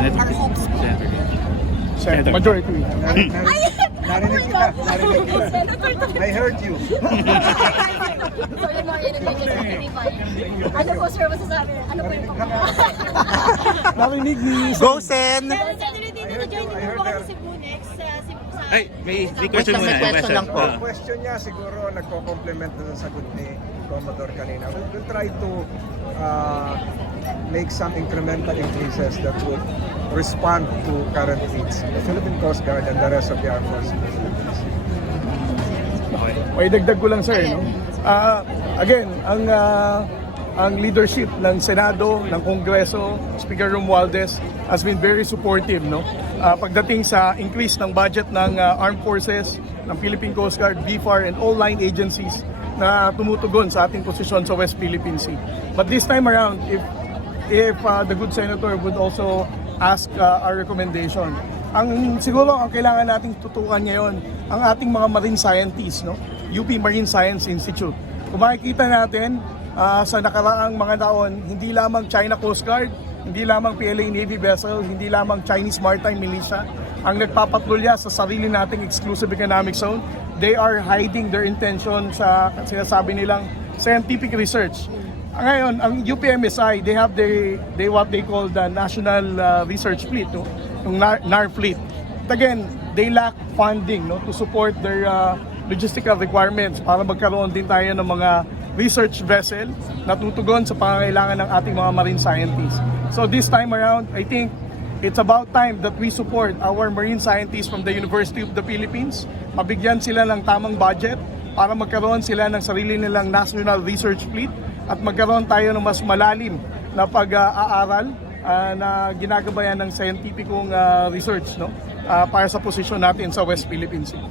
Senator. our hopes po. Senator. Majority. Narinig kita. Narinig kita. Senator to. I heard you. So yung mga yun, ano po sir, masasabi? Ano po yung Narinig ni Go, Sen! Pero sa dito na-join din po kasi si Bunex sa Ay, may question muna. May question lang po. Ah. Question niya siguro nagko-complement na sa sagot ni Commodore kanina. We'll try to make some incremental increases that would respond to current needs. The Philippine Coast Guard and the rest of the armed forces. Okay. May dagdag ko lang sir, no? Again, ang leadership ng Senado, ng Kongreso, Speaker Romualdez has been very supportive, no? Pagdating sa increase ng budget ng Armed Forces, ng Philippine Coast Guard, BFAR, and all line agencies na tumutugon sa ating posisyon sa West Philippine Sea. But this time around, if the good senator would also ask our recommendation, siguro ang kailangan nating tutukan ngayon ang ating mga marine scientists, no? UP Marine Science Institute. Kung makikita natin sa nakaraang mga taon, hindi lamang China Coast Guard, hindi lamang PLA Navy vessel, hindi lamang Chinese Maritime Militia ang nagpapatrolya sa sarili nating exclusive economic zone. They are hiding their intention sa sinasabi nilang scientific research. Ngayon, ang UPMSI, they have what they call the National Research Fleet, no? Yung NAR fleet. But again, they lack funding, no, to support their logistical requirements para magkaroon din tayo ng mga research vessel na tutugon sa pangangailangan ng ating mga marine scientists. So this time around, I think it's about time that we support our marine scientists from the University of the Philippines. Mabigyan sila ng tamang budget para magkaroon sila ng sarili nilang National Research Fleet at magkaroon tayo ng mas malalim na pag-aaral na ginagabayan ng scientificong research, no? Para sa posisyon natin sa West Philippine Sea.